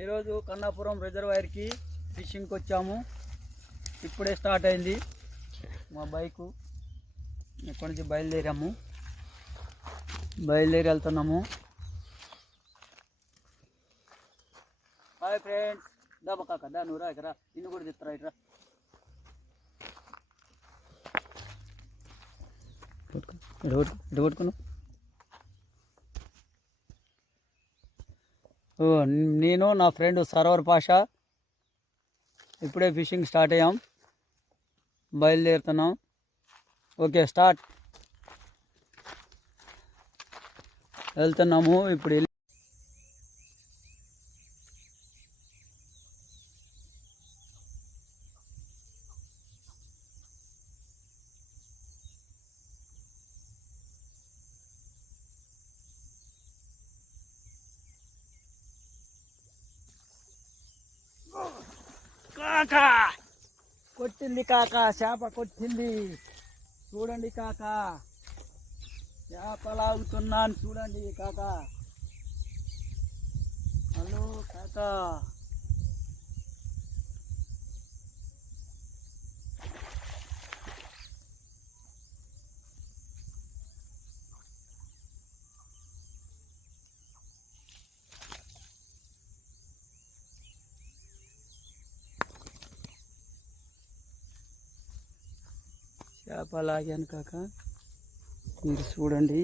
ఈరోజు కన్నాపురం రిజర్వాయర్కి ఫిషింగ్కి వచ్చాము. ఇప్పుడే స్టార్ట్ అయింది. మా బైకు ఇక్కడి నుంచి బయలుదేరాము. బయలుదేరి వెళ్తున్నాము. Hi friends. దా కాక దా నువ్వు రా ఇక్కడ నిన్ను కూడా చెప్తారా ఇక్కడ ఇటు ఇటు పట్టుకున్నావు నేను నా ఫ్రెండ్ సర్వర్ పాషా. ఇప్పుడే ఫిషింగ్ స్టార్ట్ అయ్యాం. బయలుదేరుతున్నాం. Okay start. వెళ్తున్నాము ఇప్పుడు కాక. కొట్టింది కాక చేప కొట్టింది. చూడండి కాక. చేప లాగుతున్నాను చూడండి కాక. హలో కాకా. చేప లాగాను కాక మీరు చూడండి.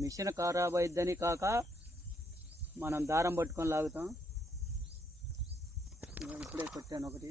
మిషన్ ఖరాబ్ అయిద్దని కాక మనం దారం పట్టుకొని లాగుతాం. ఇప్పుడే కొట్టాను ఒకటి.